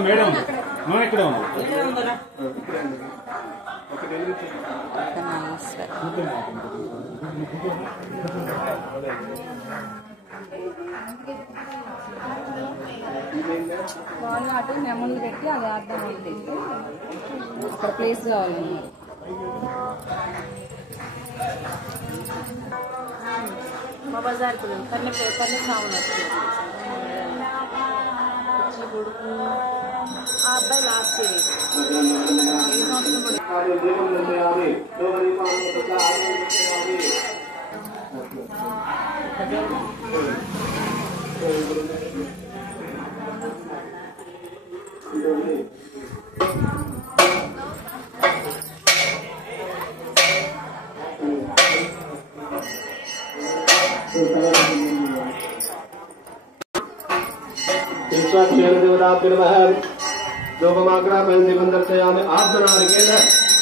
Madam ఇక్కడ వాళ్ళు అటు నెమళ్ళు పెట్టి అది అర్థం అయితే అక్కడ ప్లేస్ కావాలి. మా బజార్ పల్లె సాగులు కొడుకు ఆ అబ్బాయి లాస్ట్ दर्शयामि आर्द्रनारिकेण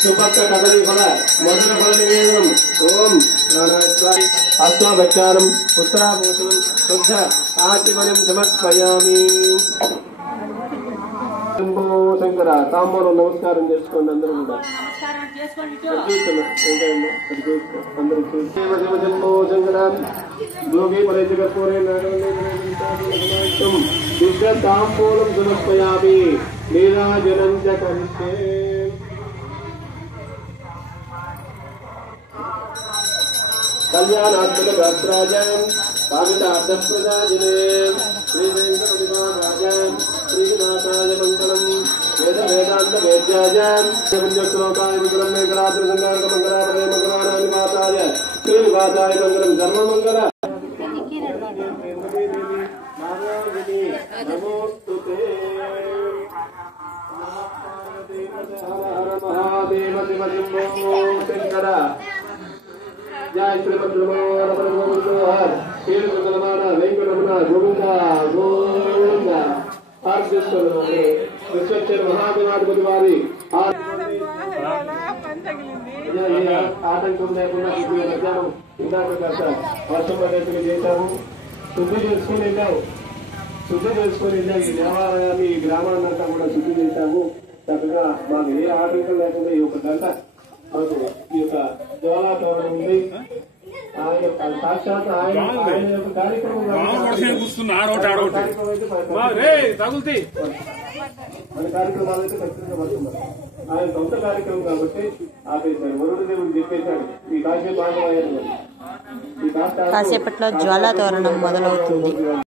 सुपक्ष कदली फल मधुर फल निवेदनम् ओम अस्माभक्षानं उत्तराभूषणं शुद्ध आचमनं समर्पयामि. శంకర తాంబూలం నమస్కారం చేసుకోండి అందరూ కూడా తాంబూలం సమర్పయామి నీరాజనం చ కరిష్యే. కళ్యాణాత్మక భద్రాజం కామితార్థప్రదాజినే శ్రీ వెంకటరాజం శ్రీనాథాయ మంగళం వేద వేదాంత వేద్యాజం శ్లోకాయ మంగళం మేఘరాత్రి సంగారక మంగళాయ మంగళానాని మాతాయ శ్రీనివాసాయ మంగళం ధర్మమంగళ నమోస్తుతే. హర మహాదేవ శివ శంభో శంకర జయ శ్రీమద్రమోహర్ శ్రీరమణ వెంకటరమణ గోవింద గోవింద విశ్వక్షర మహాదేవాధిపతి వారి ఆటంకం లేకుండా మధ్యాహ్నం ఇందాక వర్షం పద్ధతిని చేశాము. శుద్ధి చేసుకుని వెళ్ళాము ఈ దేవాలయాన్ని ఈ గ్రామాన్ని అంతా కూడా శుద్ధి చేశాము. చక్కగా మాకు ఏ ఆటంకం లేకుండా ఈ ఒక గంట ఈ యొక్క జ్వాలాతోరణం ఉంది. సాక్షాత్ ఆయన యొక్క కార్యక్రమం మన కార్యక్రమాలు అయితే ఖచ్చితంగా పడుతున్నారు. ఆయన సొంత కార్యక్రమం కాబట్టి ఆపేశారు. వరుడు దేవుడు చెప్పేశాడు ఈ కాసేపు ఆగమయ్యారు. కాసేపట్లో జ్వాలా తోరణం మొదలవుతుంది.